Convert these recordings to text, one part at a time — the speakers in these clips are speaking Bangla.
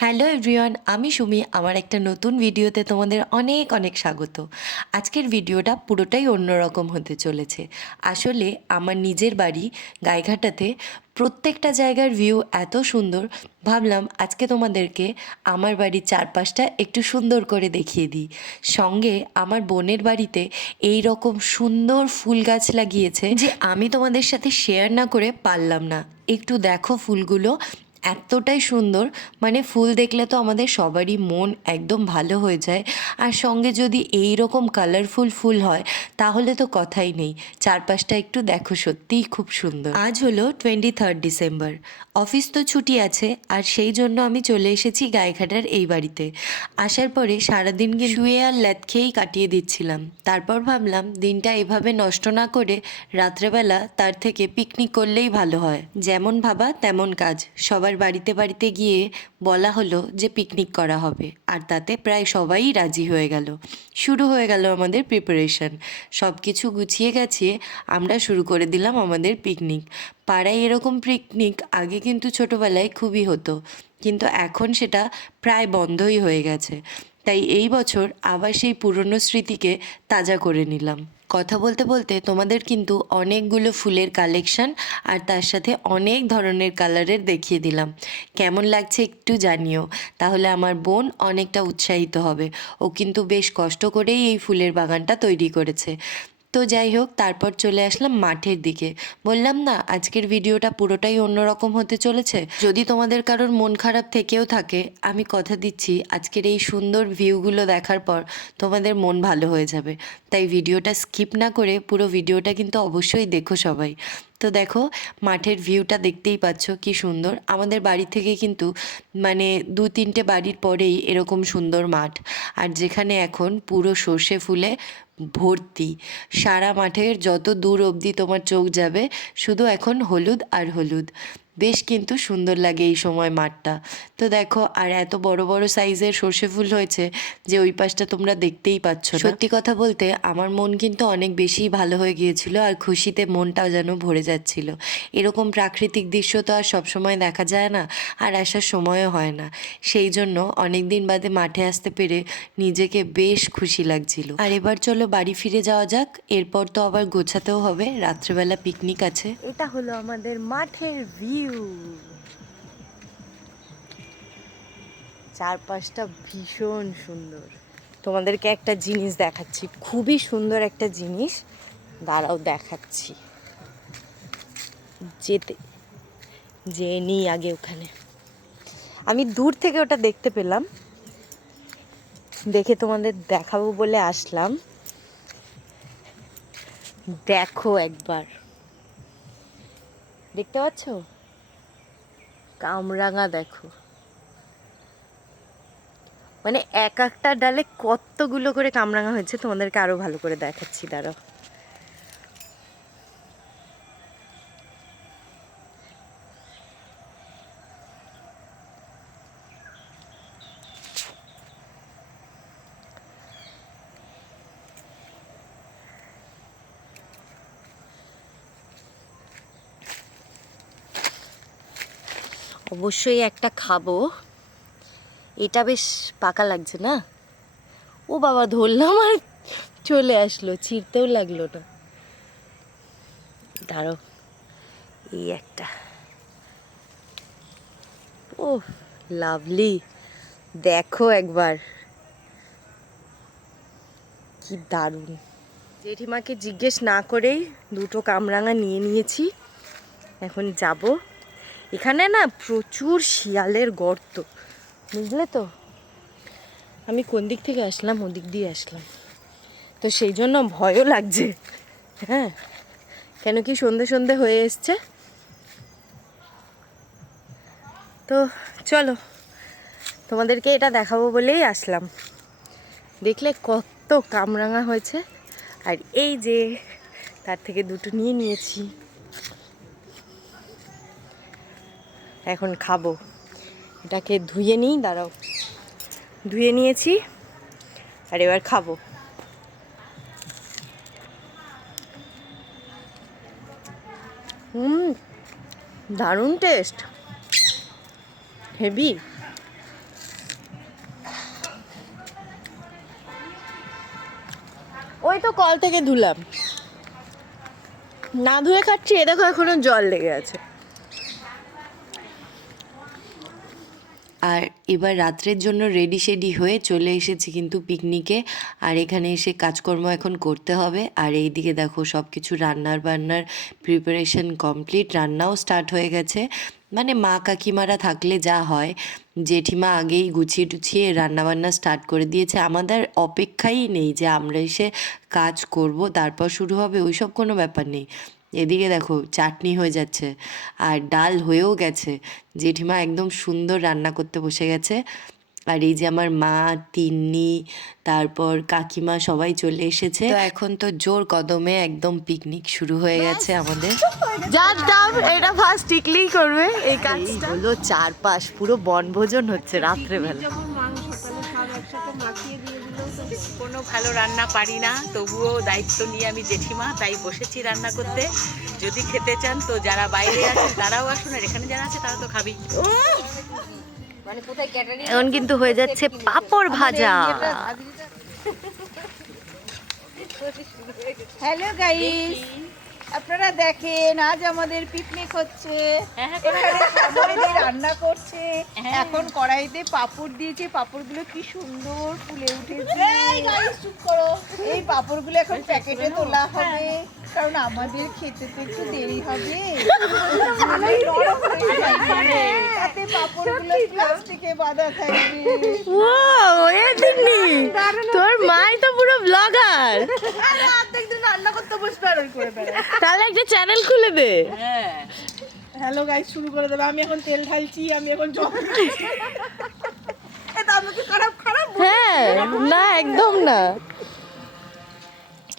হ্যালো এভরিওয়ান, আমি সুমি। আমার একটা নতুন ভিডিওতে তোমাদের অনেক অনেক স্বাগত। আজকের ভিডিওটা পুরোটাই অন্যরকম হতে চলেছে। আসলে আমার নিজের বাড়ি গাইঘাটাতে প্রত্যেকটা জায়গার ভিউ এত সুন্দর। ভাবলাম আজকে তোমাদেরকে আমার বাড়ির চারপাশটা একটু সুন্দর করে দেখিয়ে দিই। সঙ্গে আমার বোনের বাড়িতে এই রকম সুন্দর ফুল গাছ লাগিয়েছে যে আমি তোমাদের সাথে শেয়ার না করে পারলাম না। একটু দেখো ফুলগুলো। এতটাই সুন্দর। মানে ফুল দেখলে তো আমাদের সবারই মন একদম ভালো হয়ে যায়। আর সঙ্গে যদি এই রকম কালারফুল ফুল হয়, তাহলে তো কথাই নেই। চারপাশটা একটু দেখো, সত্যিই খুব সুন্দর। আজ হলো টোয়েন্টি থার্ড ডিসেম্বর অফিস তো ছুটি আছে, আর সেই জন্য আমি চলে এসেছি গায়েঘাটার এই বাড়িতে। আসার পরে সারাদিন শুয়ে আর ল্যাদ খেয়েই কাটিয়ে দিচ্ছিলাম। তারপর ভাবলাম, দিনটা এভাবে নষ্ট না করে রাত্রেবেলা তার থেকে পিকনিক করলেই ভালো হয়। যেমন ভাবা তেমন কাজ। সবার বাড়িতে বাড়িতে গিয়ে বলা হলো যে পিকনিক করা হবে। আর তাতে প্রায় সবাই রাজি হয়ে গেল। শুরু হয়ে গেল আমাদের প্রিপারেশন সব কিছু গুছিয়ে গেছিয়ে আমরা শুরু করে দিলাম আমাদের পিকনিক পাড়ায় এরকম পিকনিক আগে কিন্তু ছোটোবেলায় খুবই হতো, কিন্তু এখন সেটা প্রায় বন্ধই হয়ে গেছে। তাই এই বছর আবার সেই পুরনো স্মৃতিকে তাজা করে নিলাম। কথা বলতে বলতে তোমাদের কিন্তু অনেকগুলো ফুলের কালেকশন আর তার সাথে অনেক ধরনের কালারের দেখিয়ে দিলাম। কেমন লাগছে একটু জানিও। তাহলে আমার বোন অনেকটা উৎসাহিত হবে। ও কিন্তু বেশ কষ্ট করেই এই ফুলের বাগানটা তৈরি করেছে। তো যাই হোক, তারপর চলে আসলাম মাঠের দিকে। বললাম, না, আজকের ভিডিওটা পুরোটাই অন্যরকম হতে চলেছে। যদি তোমাদের কারোর মন খারাপ থেকেও থাকে, আমি কথা দিচ্ছি, আজকের এই সুন্দর ভিউগুলো দেখার পর তোমাদের মন ভালো হয়ে যাবে। তাই ভিডিওটা স্কিপ না করে পুরো ভিডিওটা কিন্তু অবশ্যই দেখো সবাই। তো দেখো, মাঠের ভিউটা দেখতেই পাচ্ছ কি সুন্দর। আমাদের বাড়ি থেকে কিন্তু মানে দু তিনটে বাড়ির পরেই এরকম সুন্দর মাঠ। আর যেখানে এখন পুরো সর্ষে ফুলে ভর্তি। সারা মাঠের যত দূর অবধি তোমার চোখ যাবে, শুধু এখন হলুদ আর হলুদ। বেশ কিন্তু সুন্দর লাগে এই সময় মাঠটা। তো দেখো আর এত বড় বড় সাইজের সর্ষে ফুল হয়েছে যে ওই পাশটা তোমরা দেখতেই পাচ্ছ সত্যি কথা বলতে আমার মন কিন্তু অনেক বেশি ভালো হয়ে গিয়েছিল আর খুশিতে মনটাও যেন ভরে যাচ্ছিল। এরকম প্রাকৃতিক দৃশ্য তো আর সবসময় দেখা যায় না আর আসার সময়ও হয় না। সেই জন্য অনেক দিন বাদে মাঠে আসতে পেরে নিজেকে বেশ খুশি লাগছিল। আর এবার চলো বাড়ি ফিরে যাওয়া যাক এরপর তো আবার গোছাতেও হবে রাত্রেবেলা পিকনিক আছে। এটা হলো আমাদের মাঠের ভিউ চারপাশটা ভীষণ সুন্দর। তোমাদেরকে একটা জিনিস দেখাচ্ছি, খুবই সুন্দর একটা জিনিস। দাঁড়াও, দেখাচ্ছি। যেতে, যে নিই আগে ওখানে। আমি দূর থেকে ওটা দেখতে পেলাম। দেখে তোমাদের দেখাবো বলে আসলাম। দেখো একবার। দেখতে পাচ্ছ? কামরাঙা দেখো। মানে এক একটা ডালে কতগুলো করে কামরাঙা হয়েছে তোমাদেরকে আরও ভালো করে দেখাচ্ছি, দাঁড়াও। অবশ্যই একটা খাব। এটা বেশ পাকা লাগছে না? ও বাবা, ধরলাম আর চলে আসলো, ছিঁড়তেও লাগল না। দাঁড়ো এই একটা। ও লাভলি, দেখো একবার। কি দারুণ। জেঠিমাকে জিজ্ঞেস না করেই দুটো কামরাঙা নিয়ে নিয়েছি, এখন যাব। এখানে না প্রচুর শিয়ালের গর্ত। বুঝলে তো? আমি কোন দিক থেকে আসলাম, ওদিক দিয়ে আসলাম। তো সেই জন্য ভয়ও লাগছে। হ্যাঁ? কেন কি সন্ধে সন্ধে হয়ে এসছে? তো চলো, তোমাদেরকে এটা দেখাবো বলেই আসলাম। দেখলে কত কামরাঙা হয়েছে। আর এই যে, তার থেকে দুটো নিয়ে নিয়েছি। এখন খাব। এটাকে ধুয়ে নিই, দাঁড়াও। ধুয়ে নিয়েছি, আর এবার খাব। হুম, দারুণ টেস্ট। হেভি। ওই তো কল থেকে ধুলাম। না ধুয়ে খাচ্ছি, এ দেখো এখনও জল লেগে আছে। এবার রাত্রের জন্য রেডি শেডি হয়ে চলে এসেছি কিন্তু পিকনিকে আর এখানে এসে কাজকর্ম এখন করতে হবে। আর এইদিকে দেখো সব কিছু রান্নার বান্নার প্রিপারেশন কমপ্লিট রান্নাও স্টার্ট হয়ে গেছে। মানে মা কাকিমারা থাকলে যা হয়, জেঠিমা আগেই গুছিয়ে টুছিয়ে রান্নাবান্না স্টার্ট করে দিয়েছে। আমাদের অপেক্ষাই নেই যে আমরা এসে কাজ করব, তারপর শুরু হবে, ওইসব কোনো ব্যাপার নেই। এদিকে দেখো চাটনি হয়ে যাচ্ছে আর ডাল হয়েও গেছে। জেঠিমা একদম সুন্দর রান্না করতে বসে গেছে। আর এই যে আমার মা তিন্নি তারপর কাকিমা সবাই চলে এসেছে। তো এখন তো জোর কদমে একদম পিকনিক শুরু হয়ে গেছে আমাদের। জানতাম এটা ফার্স্ট টিকলেই করবে এই কাজটা। হলো চারপাশ পুরো বনভোজন হচ্ছে রাত্রেবেলা। মাংস তাহলে সব একসাথে মাখিয়ে কোনো ভালো রান্না পারি না তবুও দায়িত্ব নিয়ে আমি জেঠিমা তাই বসেছি রান্না করতে। যদি খেতে চান তো যারা বাইরে আছে তারাও আসুন আর এখানে যারা আছে তারা তো খাবি এখন কিন্তু হয়ে যাচ্ছে পাপড় ভাজা। Hello guys. আপনারা দেখেন আজ আমাদের পিকনিক হচ্ছে। এখানে রান্না করছে। এখন কড়াইতে পাপড় দিয়েছে। পাপড়গুলো কি সুন্দর ফুলে উঠেছে। এই পাপড়গুলো এখন প্যাকেটে তোলা হবে। কারণ আমাদের খেতে তো একটু দেরি হবে। হয়ে। তাতে পাপড়গুলো প্লাস্টিকে বাঁধা থাকবে। তোর মাই তো পুরো ব্লগার অর্ধেক দিন রান্না করতে বসবে আর ওই করে বেড়ায়। তাহলে একটা চ্যানেল খুলে দে। হ্যাঁ। হ্যালো গাইস শুরু করে দেবে। আমি এখন তেল ঢালছি আমি এখন জল হ্যাঁ না একদম না।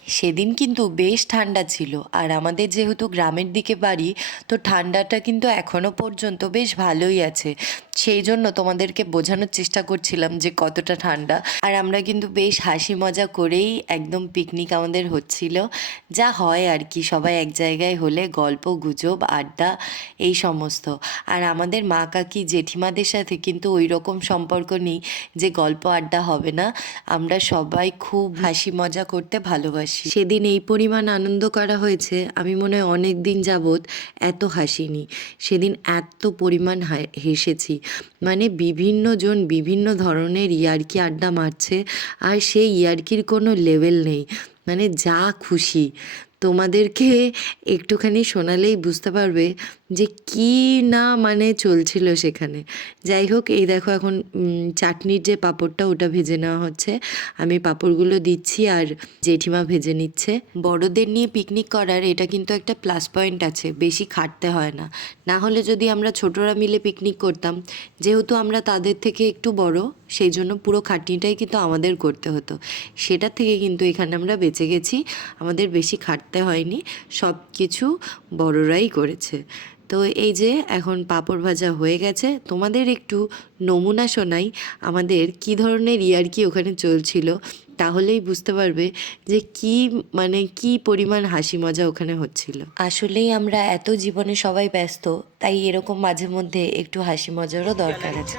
সেদিন কিন্তু বেশ ঠান্ডা ছিল। আর আমাদের যেহেতু গ্রামের দিকে বাড়ি, তো ঠান্ডাটা কিন্তু এখনও পর্যন্ত বেশ ভালোই আছে। সেই জন্য তোমাদেরকে বোঝানোর চেষ্টা করছিলাম যে কতটা ঠান্ডা। আর আমরা কিন্তু বেশ হাসি মজা করেই একদম পিকনিক আমাদের হচ্ছিল। যা হয় আর কি, সবাই এক জায়গায় হলে গল্প, গুজব, আড্ডা, এই সমস্ত। আর আমাদের মা, কাকি, জেঠিমাদের সাথে কিন্তু ওই রকম সম্পর্ক নেই যে গল্প, আড্ডা হবে না। আমরা সবাই খুব হাসি মজা করতে ভালোবাসি। সেদিন এই পরিমাণ আনন্দ করা হয়েছে, আমি মনে হয় অনেক দিন যাবৎ এত হাসিনি। সেদিন এত পরিমাণ হেসেছি। মানে বিভিন্ন জন বিভিন্ন ধরনের ইয়ার্কি আড্ডা মারছে, আর সেই ইয়ার্কির কোনো লেভেল নেই। মানে যা খুশি। তোমাদেরকে একটুখানি শোনালেই বুঝতে পারবে যে কি না মানে চলছিল সেখানে। যাই হোক, এই দেখো এখন চাটনির যে পাঁপড়টা ওটা ভেজে নেওয়া হচ্ছে। আমি পাঁপড়গুলো দিচ্ছি আর জেঠিমা ভেজে নিচ্ছে। বড়দের নিয়ে পিকনিক করার এটা কিন্তু একটা প্লাস পয়েন্ট আছে, বেশি খাটতে হয় না। না হলে যদি আমরা ছোটরা মিলে পিকনিক করতাম, যেহেতু আমরা তাদের থেকে একটু বড়, সেই জন্য পুরো খাটনিটাই কিন্তু আমাদের করতে হতো। সেটা থেকে কিন্তু এখানে আমরা বেঁচে গেছি, আমাদের বেশি খাটতে হয়নি। সব কিছু বড়রাই করেছে। তো এই যে এখন পাঁপড় ভাজা হয়ে গেছে তোমাদের একটু নমুনা শোনাই আমাদের কি ধরনের ইয়ার্কি ওখানে চলছিল তাহলেই বুঝতে পারবে যে কি মানে কি পরিমাণ হাসি মজা ওখানে হচ্ছিল। আসলেই আমরা এত জীবনে সবাই ব্যস্ত তাই এরকম মাঝে মধ্যে একটু হাসি মজারও দরকার আছে।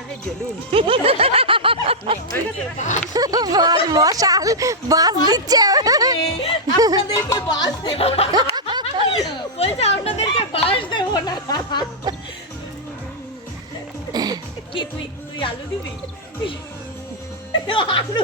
মশাল বাস দিচ্ছে। আপনাদেরকে বাস দেবো তুই আলু দিবি আলু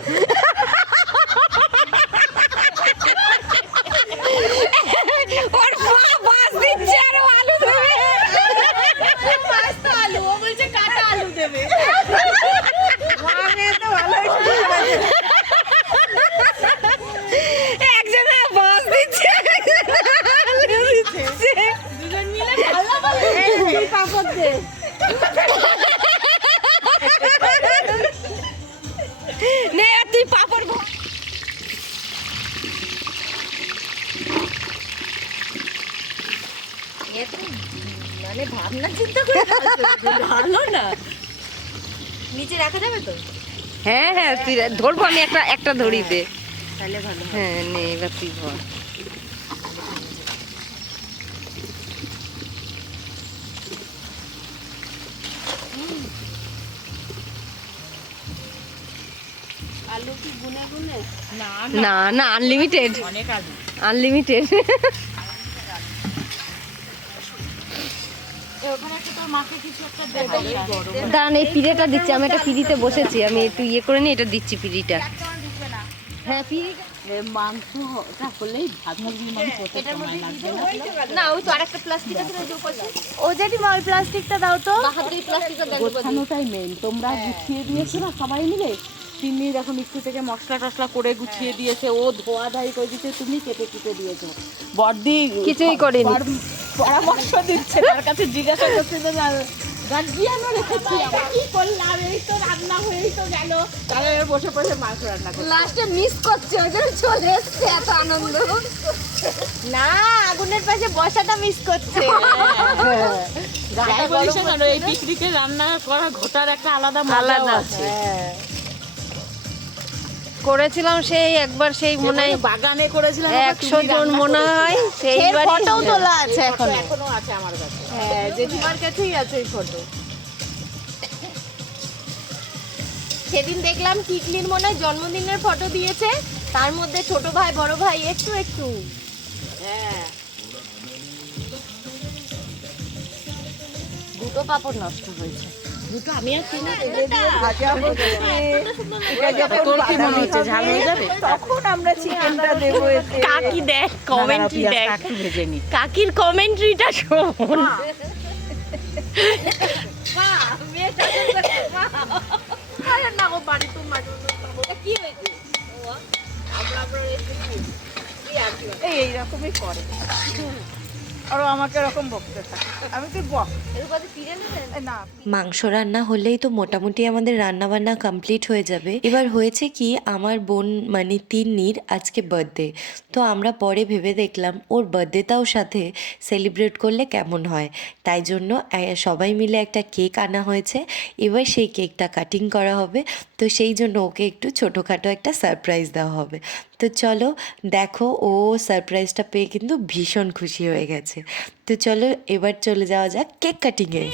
ভাবনা চিন্তা করে ভালো না নিচে রাখা যাবে তো? হ্যাঁ হ্যাঁ তুই ধরবো আমি একটা একটা ধরি দে। তাহলে ভালো হ্যাঁ নে এবার তুই ধর। না না। আনলিমিটেড আনলিমিটেড ওখানে একটা তোর মাকে কিছু একটা দেখাই দাঁড়ান এই পিড়েটা দিচ্ছি আমি একটা পিড়িতে বসেছি আমি একটু ইয়ে করে নিই এটা দিচ্ছি পিড়িটা। হ্যাঁ পিড়িটা মাংসটা হলেই ভাত মুরগির মাংস হতে না? না ওই তো আরেকটা প্লাস্টিক আছে না যে ও জেঠিমা ওই প্লাস্টিকটা দাও তো। হাতের প্লাস্টিকটা গোছানোটাই মেন তোমরা গুছিয়ে দিয়েছ না সবাই মিলে? তিনি দেখো মিক্সি থেকে মশলা টসলা করে গুছিয়ে দিয়েছে ও ধোয়া ধাই করে দিয়েছে তুমি কেটে কুটে দিয়েছ। বর্দি কিছুই করিনি। পরামর্শ দিচ্ছে। তার কাছে জিজ্ঞাসা করছে যে না- গার্জিয়ানও রেখেছি। আমরা কি করলাম? এই তো রান্না হয়েই তো গেল। বসে বসে মাংস রান্না লাস্টে মিস করছে ওই জন্য চলে এসছে এত আনন্দ। না আগুনের পাশে বসাটা মিস করছে। এই পিকনিকে রান্না করা ঘটার একটা আলাদা মজা আলাদা আছে। করেছিলাম সেই একবার সেই মনে হয় বাগানে করেছিলাম একশো জন মনে হয় সেইবার ফটোও তোলা আছে ফটো এখনও। আছে আমার কাছে। হ্যাঁ জেঠিমার কাছেই আছে ওই ফটো সেদিন দেখলাম টিকলির মনে হয় জন্মদিনের ফটো দিয়েছে তার মধ্যে ছোট ভাই বড় ভাই একটু একটু। হ্যাঁ। দুটো পাপড় নষ্ট হয়েছে। দুটো আমি আর তুমি যখন তোর কি মনে হচ্ছে ঝাল হয়ে যাবে? তখন আমরা চিকেনটা দেবো এতে। কাকি দেখ কমেন্ট্রি দেখ। একটু ভেজে নি। কাকির কমেন্ট্রিটা শোন। এই এইরকমই করে। আরও আমাকে এরকম বকতে থাকে। আমি কি বক? না। মাংস রান্না হলেই তো মোটামুটি আমাদের রান্না বান্না কমপ্লিট হয়ে যাবে। এবার হয়েছে কি আমার বোন মানে তিন্নির আজকে বার্থডে তো আমরা পরে ভেবে দেখলাম ওর বার্থডেটাও সাথে সেলিব্রেট করলে কেমন হয়? তাই জন্য সবাই মিলে একটা কেক আনা হয়েছে। এবার সেই কেকটা কাটিং করা হবে। তো সেই জন্য ওকে একটু ছোটোখাটো একটা সারপ্রাইজ দেওয়া হবে। তো চলো দেখো, ও সারপ্রাইজটা পেয়ে কিন্তু ভীষণ খুশি হয়ে গেছে। তো চলো এবার চলে যাওয়া যাক কেক কাটিংয়ে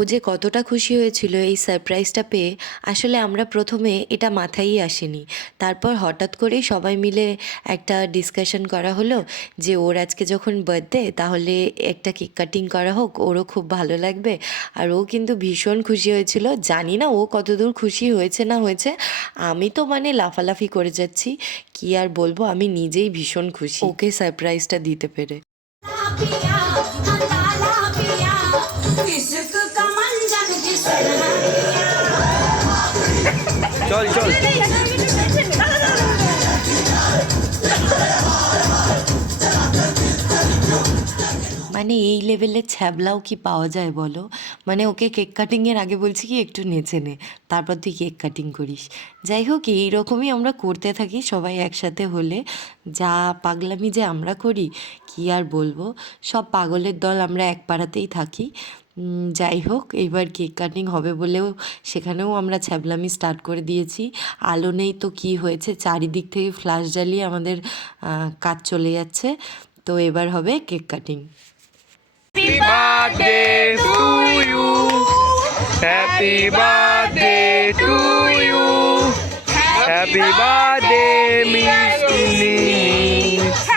ও যে কতটা খুশি হয়েছিল এই সারপ্রাইজটা পেয়ে আসলে আমরা প্রথমে এটা মাথায়ই আসেনি। তারপর হঠাৎ করেই সবাই মিলে একটা ডিসকাশন করা হলো যে ওর আজকে যখন বার্থডে তাহলে একটা কেক কাটিং করা হোক, ওরও খুব ভালো লাগবে। আর ও কিন্তু ভীষণ খুশি হয়েছিল। জানি না ও কতদূর খুশি হয়েছে না হয়েছে, আমি তো মানে লাফালাফি করে যাচ্ছি। কি আর বলব, আমি নিজেই ভীষণ খুশি। ওকে সারপ্রাইজটা দিতে পেরে। মানে এই লেভেলের ছ্যাবলাও কি পাওয়া যায় বলো? মানে ওকে কেক কাটিংয়ের আগে বলছি কি, একটু নেচে নে, তারপর তুই কেক কাটিং করিস। যাই হোক, এইরকমই আমরা করতে থাকি সবাই একসাথে হলে। যা পাগলামি যে আমরা করি, কি আর বলব? সব পাগলের দল আমরা এক পাড়াতেই থাকি। যাই হোক, এইবার কেক কাটিং হবে বলেও সেখানেও আমরা ছ্যাবলামি স্টার্ট করে দিয়েছি। আলো নেই তো কি হয়েছে? চারিদিক থেকে ফ্ল্যাশ জ্বালিয়ে আমাদের কাজ চলে যাচ্ছে। তো এবার হবে cake cutting Happy birthday to you. Happy birthday to you. Happy birthday, Miss Tinny.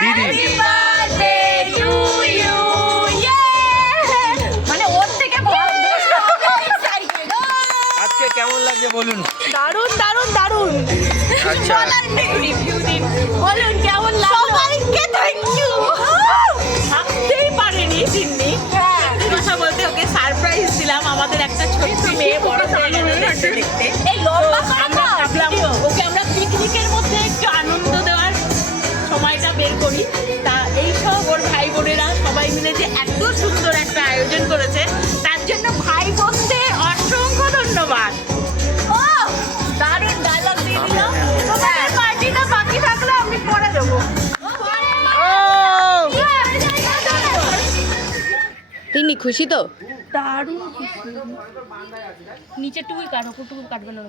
দিদি মানে ওর থেকে আজকে কেমন লাগছে বলুন? দারুণ দারুণ দারুণ আচ্ছা। রিভিউ দিন বলুন কেমন লাগল? সবাইকে থ্যাংক ইউ থাকতেই পারেনি তিন্নি মেয়ে বড় হয়ে গেল দেখতে। এই লম্বা আমরা ভাবলাম ওকে আমরা পিকনিকের মধ্যে একটু আনন্দ দেওয়ার সময়টা বের করি। তা এই সব ওর ভাই বোনেরা সবাই মিলে যে এত সুন্দর একটা আয়োজন করেছে তার জন্য ভাই বোনদের অসংখ্য ধন্যবাদ। ও দারুণ ডায়লগ দিয়ে দিলাম তোমাদের পার্টিটা বাকি থাকলে আমি পরে দেবো। তিনি খুশি তো? দারুণ নিচে টুকুই কাটো টুকু কাটবে না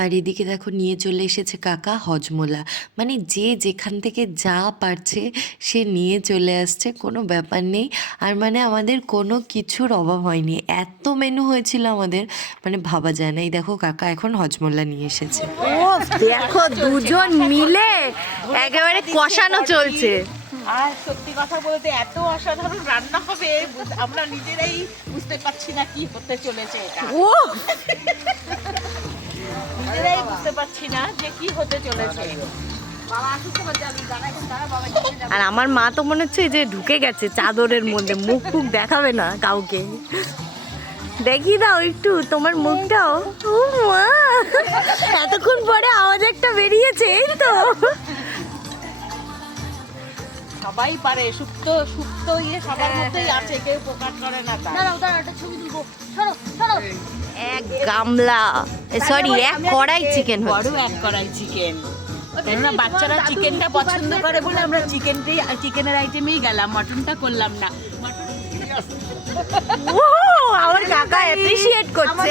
আর এদিকে দেখো নিয়ে চলে এসেছে কাকা হজমোলা। মানে যে যেখান থেকে যা পারছে সে নিয়ে চলে আসছে কোনো ব্যাপার নেই। আর মানে আমাদের কোনো কিছুর অভাব হয়নি। এত মেনু হয়েছিল আমাদের মানে ভাবা যায় না। এই দেখো কাকা এখন হজমোলা নিয়ে এসেছে। দেখো দুজন মিলে একেবারে কষানো চলছে। আর সত্যি কথা বলতে এত অসাধারণ রান্না হবে আমরা নিজেরাই বুঝতে পারছি না কি হতে চলেছে এটা। নিজেরাই বুঝতে পারছি না যে কি হতে চলেছে। আর আমার মা তো মনে হচ্ছে যে ঢুকে গেছে চাদরের মধ্যে মুখ টুক দেখাবে না কাউকে। দেখি দাও একটু তোমার মুখটাও। ও মা এতক্ষণ পরে আওয়াজ একটা বেরিয়েছে এই তো। সবাই পারে সুপ্ত সুপ্ত ইয়ে সবার মধ্যেই আছে কেউ প্রকাশ করে না তা এক গামলা সরি এক কড়াই চিকেন বড় এক কড়াই চিকেন কেননা বাচ্চারা চিকেনটা পছন্দ করে বলে আমরা চিকেনটাই চিকেনের আইটেমেই গেলাম মটনটা করলাম না। ও আমার কাকা অ্যাপ্রিসিয়েট করছে।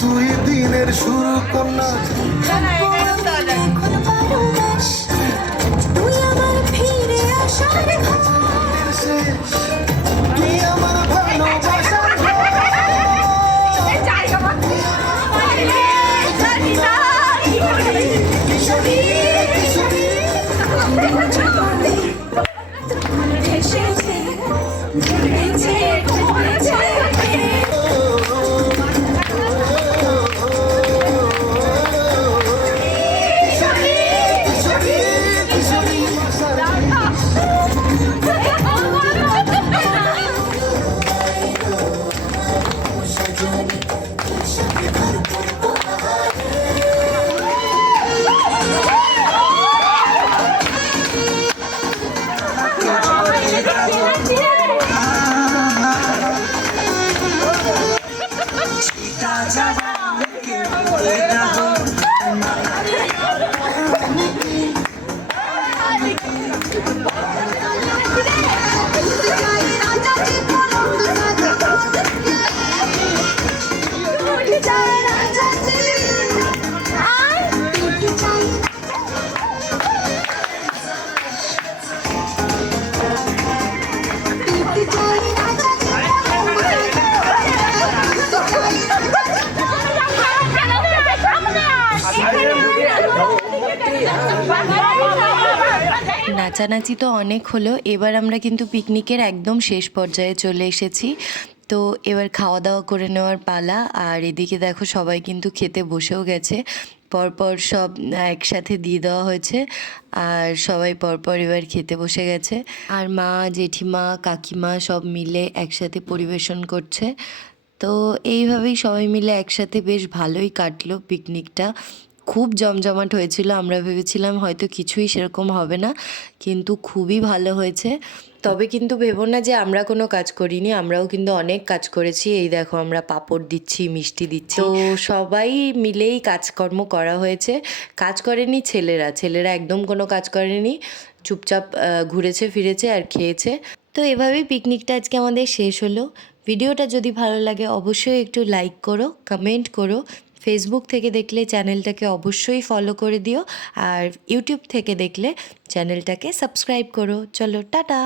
তুই দিনের শুরু কন্যা। নাচানাচি তো অনেক হলো, এবার আমরা কিন্তু পিকনিকের একদম শেষ পর্যায়ে চলে এসেছি। তো এবার খাওয়া দাওয়া করে নেওয়ার পালা, আর এদিকে দেখো সবাই কিন্তু খেতে বসেও গেছে। পরপর সব একসাথে দিয়ে দেওয়া হয়েছে, আর সবাই পরপর এবার খেতে বসে গেছে। আর মা, জেঠিমা, কাকিমা সব মিলে একসাথে পরিবেশন করছে। তো এইভাবেই সবাই মিলে একসাথে বেশ ভালোই কাটলো পিকনিকটা। খুব জমজমাট হয়েছিল আমরা ভেবেছিলাম হয়তো কিছুই সেরকম হবে না কিন্তু খুবই ভালো হয়েছে। তবে কিন্তু ভেবো না যে আমরা কোনো কাজ করিনি আমরাও কিন্তু অনেক কাজ করেছি। এই দেখো আমরা পাপড় দিচ্ছি মিষ্টি দিচ্ছি। তো সবাই মিলেই কাজকর্ম করা হয়েছে। কাজ করেনি ছেলেরা ছেলেরা একদম কোনো কাজ করেনি। চুপচাপ ঘুরেছে ফিরেছে আর খেয়েছে। তো এভাবেই পিকনিকটা আজকে আমাদের শেষ হলো। ভিডিওটা যদি ভালো লাগে অবশ্যই একটু লাইক করো কমেন্ট করো। ফেসবুক থেকে দেখলে চ্যানেলটাকে অবশ্যই ফলো করে দিও আর ইউটিউব থেকে দেখলে চ্যানেলটাকে সাবস্ক্রাইব করো। চলো, টাটা!